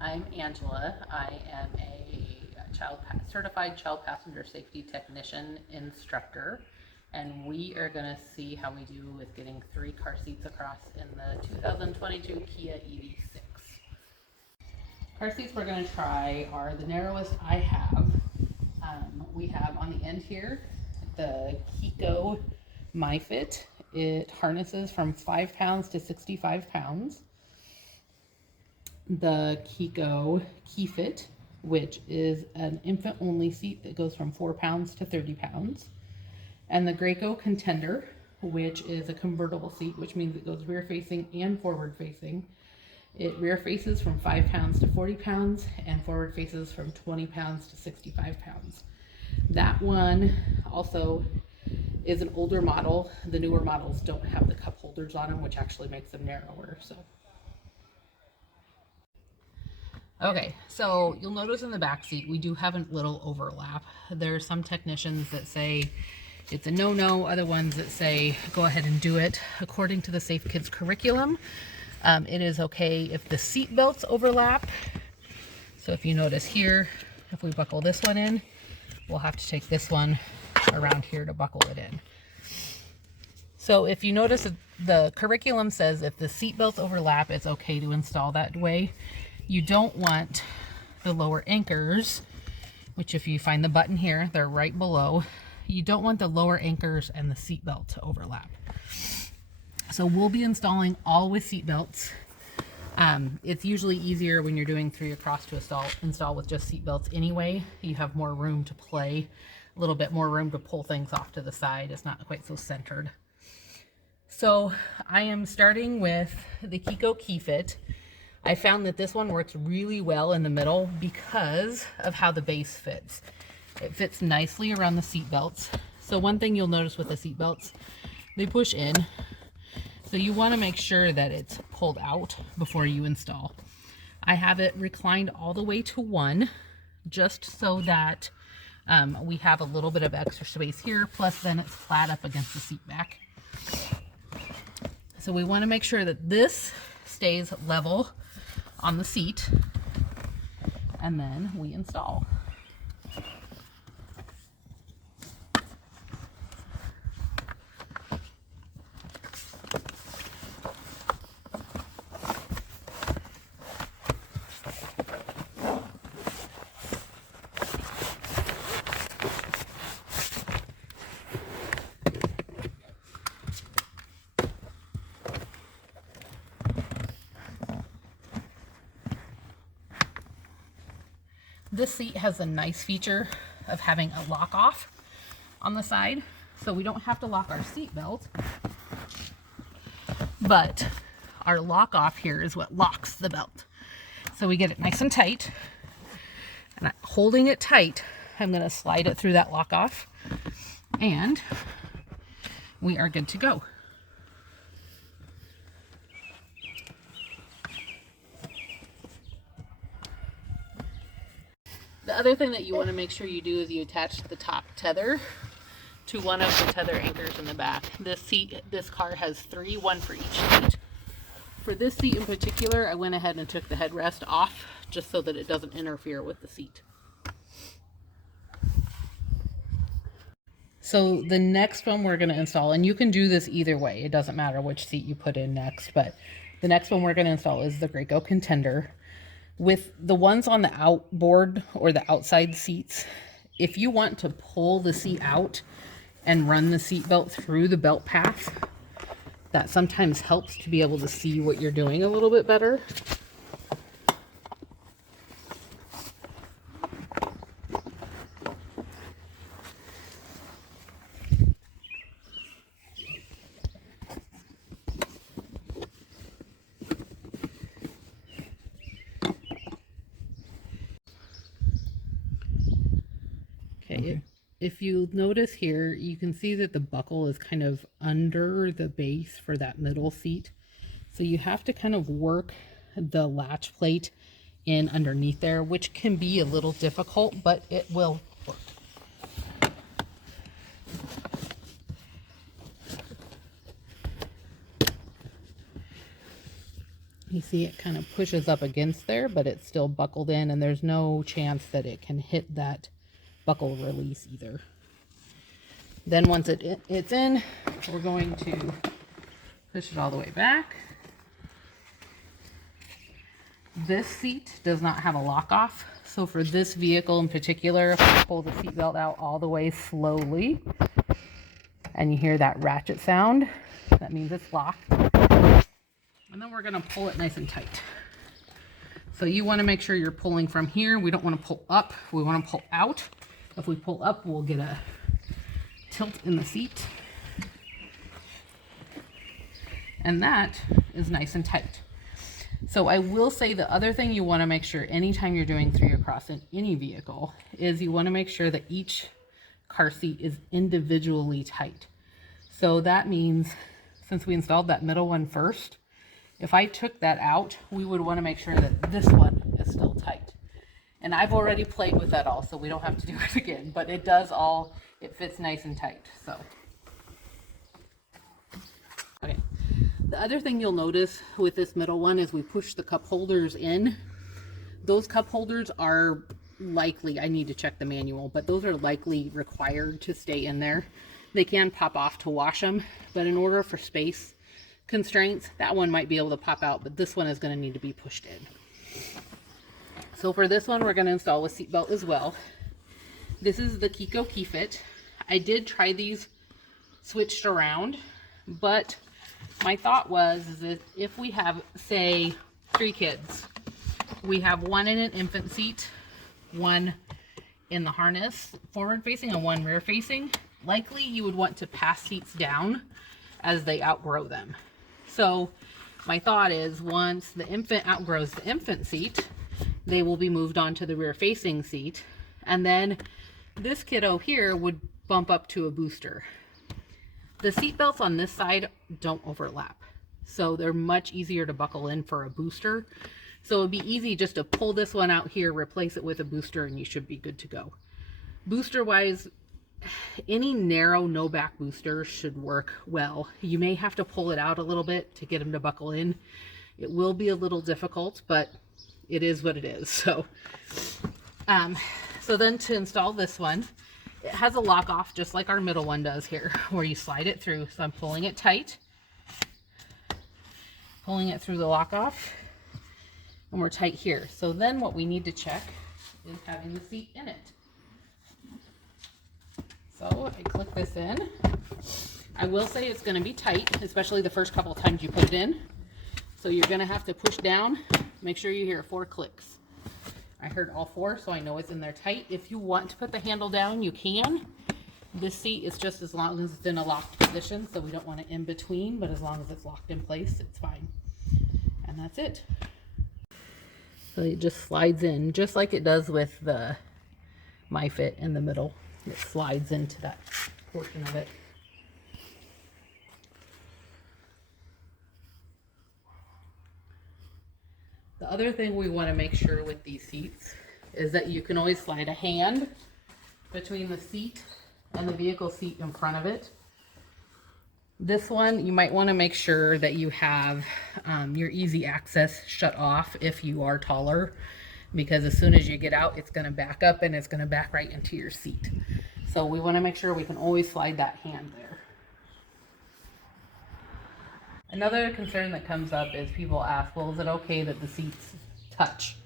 I'm Angela. I am a certified child passenger safety technician instructor, and we are going to see how we do with getting 3 car seats across in the 2022 Kia EV6. Car seats we're going to try are the narrowest I have. We have on the end here the Chicco MyFit. It harnesses from 5 pounds to 65 pounds. The Chicco KeyFit, which is an infant-only seat that goes from 4 pounds to 30 pounds. And the Graco Contender, which is a convertible seat, which means it goes rear-facing and forward-facing. It rear faces from 5 pounds to 40 pounds and forward faces from 20 pounds to 65 pounds. That one also is an older model. The newer models don't have the cup holders on them, which actually makes them narrower. Okay, so you'll notice in the back seat we do have a little overlap. There are some technicians that say it's a no-no, other ones that say go ahead and do it. According to the Safe Kids curriculum, it is okay if the seat belts overlap. So if you notice here, if we buckle this one in, we'll have to take this one around here to buckle it in. So if you notice, the curriculum says if the seat belts overlap, it's okay to install that way. You don't want the lower anchors, which if you find the button here, they're right below. You don't want the lower anchors and the seat belt to overlap. So we'll be installing all with seat belts. It's usually easier when you're doing 3 across to install with just seat belts anyway. You have more room to play, a little bit more room to pull things off to the side. It's not quite so centered. So I am starting with the Chicco KeyFit. I found that this one works really well in the middle because of how the base fits. It fits nicely around the seat belts. So one thing you'll notice with the seat belts, they push in. So you want to make sure that it's pulled out before you install. I have it reclined all the way to 1, just so that we have a little bit of extra space here, plus then it's flat up against the seat back. So we want to make sure that this stays level on the seat, and then we install. This seat has a nice feature of having a lock off on the side, so we don't have to lock our seat belt, but our lock off here is what locks the belt. So we get it nice and tight, and holding it tight, I'm going to slide it through that lock off, and we are good to go. The other thing that you want to make sure you do is you attach the top tether to one of the tether anchors in the back. This car has 3, 1 for each seat. For this seat in particular, I went ahead and took the headrest off just so that it doesn't interfere with the seat. So the next one we're going to install, and you can do this either way, it doesn't matter which seat you put in next, but the next one we're going to install is the Graco Contender. With the ones on the outboard or the outside seats, if you want to pull the seat out and run the seat belt through the belt path, that sometimes helps to be able to see what you're doing a little bit better. Okay. If you notice here, you can see that the buckle is kind of under the base for that middle seat. So you have to kind of work the latch plate in underneath there, which can be a little difficult, but it will work. You see it kind of pushes up against there, but it's still buckled in, and there's no chance that it can hit that buckle release either. Then once it's in, we're going to push it all the way back. This seat does not have a lock off. So for this vehicle in particular, if I pull the seat belt out all the way slowly, and you hear that ratchet sound, that means it's locked. And then we're gonna pull it nice and tight. So you wanna make sure you're pulling from here. We don't wanna pull up, we wanna pull out. If we pull up, we'll get a tilt in the seat. And that is nice and tight. So I will say the other thing you wanna make sure anytime you're doing 3 across in any vehicle is you wanna make sure that each car seat is individually tight. So that means, since we installed that middle one first, if I took that out, we would want to make sure that this one is still tight. And I've already played with that all, so we don't have to do it again, but it does all, it fits nice and tight. So, okay. The other thing you'll notice with this middle one is we push the cup holders in. Those cup holders are likely, I need to check the manual, but those are likely required to stay in there. They can pop off to wash them, but in order for space constraints, that one might be able to pop out, but this one is going to need to be pushed in. So for this one, we're going to install a seat belt as well. This is the Chicco KeyFit. I did try these switched around, but my thought was that if we have, say, 3 kids, we have one in an infant seat, one in the harness forward facing and one rear facing, likely you would want to pass seats down as they outgrow them. So my thought is once the infant outgrows the infant seat, they will be moved on to the rear facing seat. And then this kiddo here would bump up to a booster. The seat belts on this side don't overlap. So they're much easier to buckle in for a booster. So it'd be easy just to pull this one out here, replace it with a booster, and you should be good to go. Booster wise, any narrow no back booster should work well. You may have to pull it out a little bit to get them to buckle in. It will be a little difficult, but it is what it is. So then to install this one, it has a lock off just like our middle one does here, where you slide it through. So I'm pulling it tight, pulling it through the lock off, and we're tight here. So then what we need to check is having the seat in it. So I click this in. I will say it's going to be tight, especially the first couple of times you put it in. So you're going to have to push down. Make sure you hear 4 clicks. I heard all 4, so I know it's in there tight. If you want to put the handle down, you can. This seat is just as long as it's in a locked position, so we don't want it in between, but as long as it's locked in place, it's fine. And that's it. So it just slides in, just like it does with the MyFit in the middle. It slides into that portion of it. The other thing we want to make sure with these seats is that you can always slide a hand between the seat and the vehicle seat in front of it. This one, you might want to make sure that you have your easy access shut off if you are taller, because as soon as you get out, it's going to back up and it's going to back right into your seat. So we want to make sure we can always slide that hand there. Another concern that comes up is people ask, well, is it okay that the seats touch?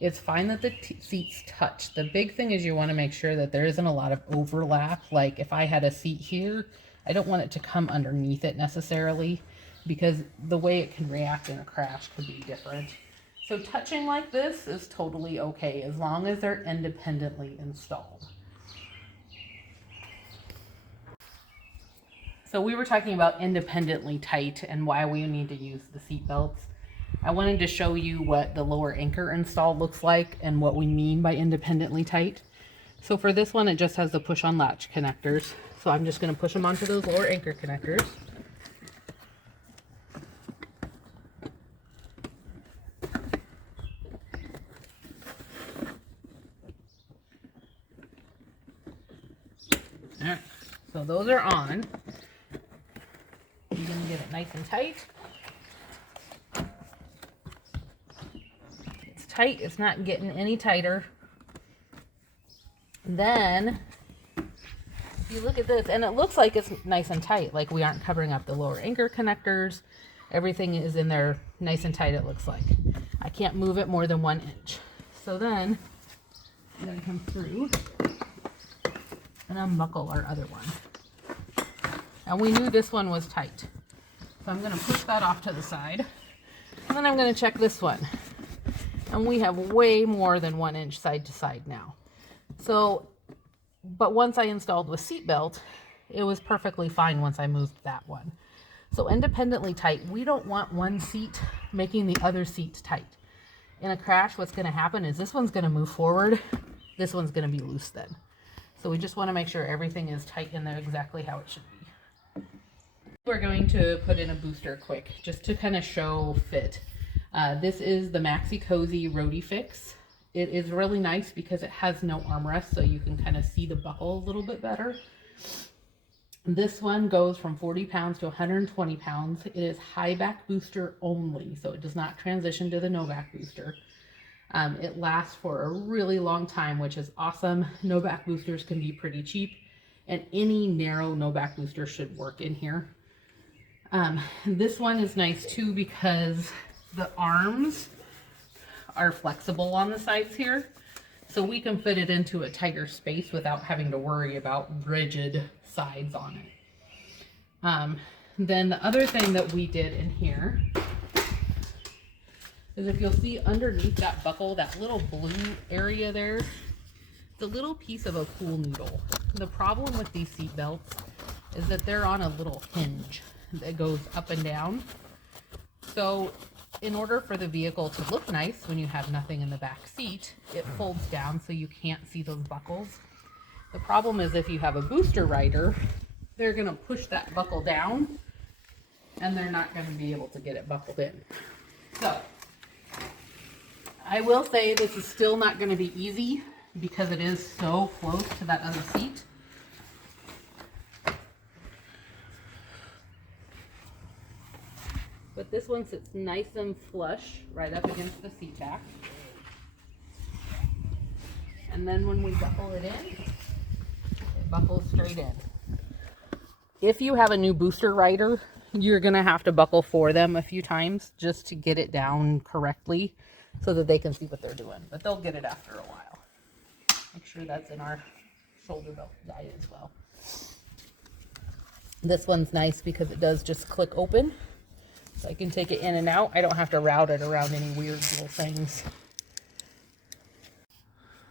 It's fine that the seats touch. The big thing is you want to make sure that there isn't a lot of overlap. Like if I had a seat here, I don't want it to come underneath it necessarily, because the way it can react in a crash could be different. So touching like this is totally okay as long as they're independently installed. So we were talking about independently tight and why we need to use the seat belts. I wanted to show you what the lower anchor install looks like and what we mean by independently tight. So for this one, it just has the push on latch connectors. So I'm just going to push them onto those lower anchor connectors. All right, so those are on. You're going to get it nice and tight. tight. It's not getting any tighter. Then if you look at this, and it looks like it's nice and tight, like we aren't covering up the lower anchor connectors. Everything is in there nice and tight, it looks like. I can't move it more than 1 inch. So then I'm going to come through and unbuckle our other one. And we knew this one was tight. So I'm going to push that off to the side. And then I'm going to check this one. And we have way more than 1 inch side to side now. So, but once I installed the seat belt, it was perfectly fine once I moved that one. So independently tight, we don't want one seat making the other seat tight. In a crash, what's going to happen is this one's going to move forward. This one's going to be loose then. So we just want to make sure everything is tight in there exactly how it should be. We're going to put in a booster quick, just to kind of show fit. This is the Maxi Cosi RodiFix. It is really nice because it has no armrest, so you can kind of see the buckle a little bit better. This one goes from 40 pounds to 120 pounds. It is high back booster only, so it does not transition to the no back booster. It lasts for a really long time, which is awesome. No back boosters can be pretty cheap, and any narrow no back booster should work in here. This one is nice too because the arms are flexible on the sides here, so we can fit it into a tighter space without having to worry about rigid sides on it. Then the other thing that we did in here is, if you'll see underneath that buckle, that little blue area there, it's a little piece of a pool noodle. The problem with these seat belts is that they're on a little hinge that goes up and down. So in order for the vehicle to look nice when you have nothing in the back seat, it folds down so you can't see those buckles. The problem is if you have a booster rider, they're going to push that buckle down and they're not going to be able to get it buckled in. So I will say this is still not going to be easy because it is so close to that other seat. But this one sits nice and flush right up against the seat back. And then when we buckle it in, it buckles straight in. If you have a new booster rider, you're going to have to buckle for them a few times just to get it down correctly so that they can see what they're doing. But they'll get it after a while. Make sure that's in our shoulder belt guide as well. This one's nice because it does just click open. So I can take it in and out. I don't have to route it around any weird little things.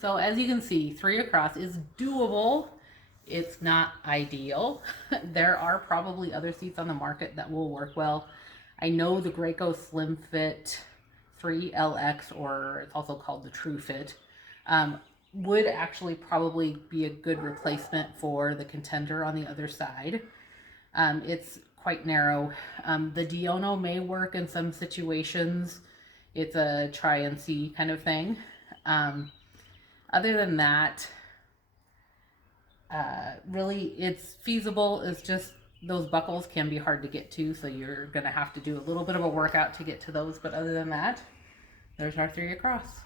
So as you can see, 3 across is doable. It's not ideal. There are probably other seats on the market that will work well. I know the Graco SlimFit 3LX, or it's also called the True Fit, would actually probably be a good replacement for the Contender on the other side. It's quite narrow. The Diono may work in some situations. It's a try and see kind of thing. Other than that, really it's feasible. It's just those buckles can be hard to get to, so you're gonna have to do a little bit of a workout to get to those. But other than that, there's our 3 across.